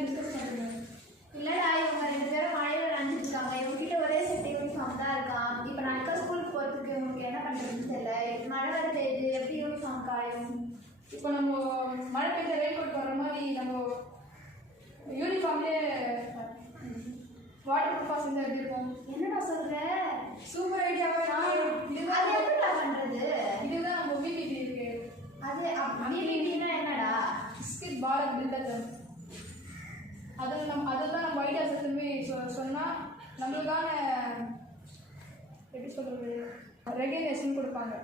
Discuss பண்ணுங்க. இல்லடா, இவங்க 2 பேரும் மழையில நனைஞ்சிருக்காங்க. இவங்ககிட்ட ஒரே செட் யூனிஃபார்ம் தான் இருக்கான். இப்போ நான் எங்கே ஸ்கூலுக்கு போகிறதுக்கு உங்களுக்கு என்ன பண்ணுறதுன்னு தெரியல. மழை வேறு பெய்யுது, எப்படி யூனிஃபார்ம் காயும்? இப்போ நம்ம மழை பெய்ஞ்ச ரெயின் கோட் வர மாதிரி நம்ம யூனிஃபார்ம்லேயே வாட்டர் ப்ரூஃபாக செஞ்சால் எப்படி இருக்கும்? என்னடா சொல்கிற? சூப்பர் ஐடியாவே. அது எப்படிடா பண்ணுறது? இதுதான் நம்ம பிபிடி இருக்கு. அது பிபிடினா என்னடா? பிஸ்கட் பால் பில்டர். அதெல்லாம் நம்ம ஐடியாஸ் திரும்பி சொன்னால் நம்மளுக்கான எப்படி சொல்கிறது ரெகக்னேஷன் கொடுப்பாங்க.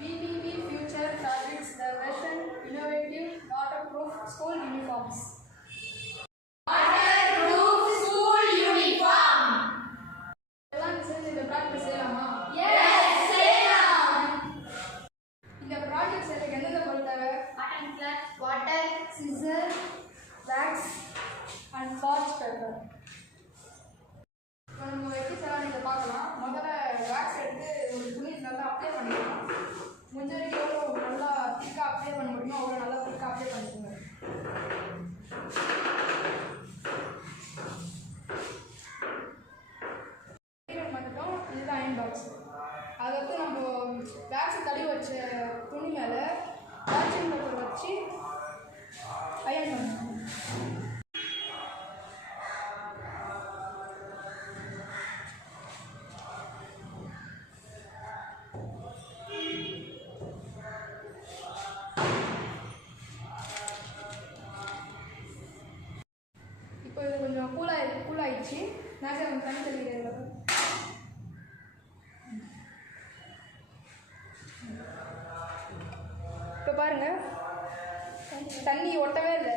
VPP Future targets the vision, innovative, waterproof school uniforms. இந்த ப்ராஜெக்ட் செய்யறதுக்கு எந்தெந்த பொருள் தேவை? Water, scissor, wax and charge paper. இப்போ நம்ம எப்படி செய்யலாம் இதை பார்க்கலாம். முதல்ல வேக்ஸ் எடுத்து ஒரு துணி நல்லா அப்ளை பண்ணிக்கலாம். முடிஞ்ச வரைக்கும் எவ்வளோ நல்லா திக்காக அப்ளை பண்ண முடியுமோ அவ்வளோ நல்லா திக்காக அப்ளை பண்ணிக்கோங்க. மட்டும் இதுதான் அயன் பாக்ஸ். அதை வந்து நம்ம வேக்ஸை தடவி வச்ச துணி மேலே வேக்சின் பேப்பர் வச்சு அயன் பண்ணணும். இப்போ இது கொஞ்சம் கூலாகிடுச்சு. நான் தண்ணி தெளிக்கிறேன். இப்போ பாருங்க, தண்ணி ஒட்டவே இல்லை.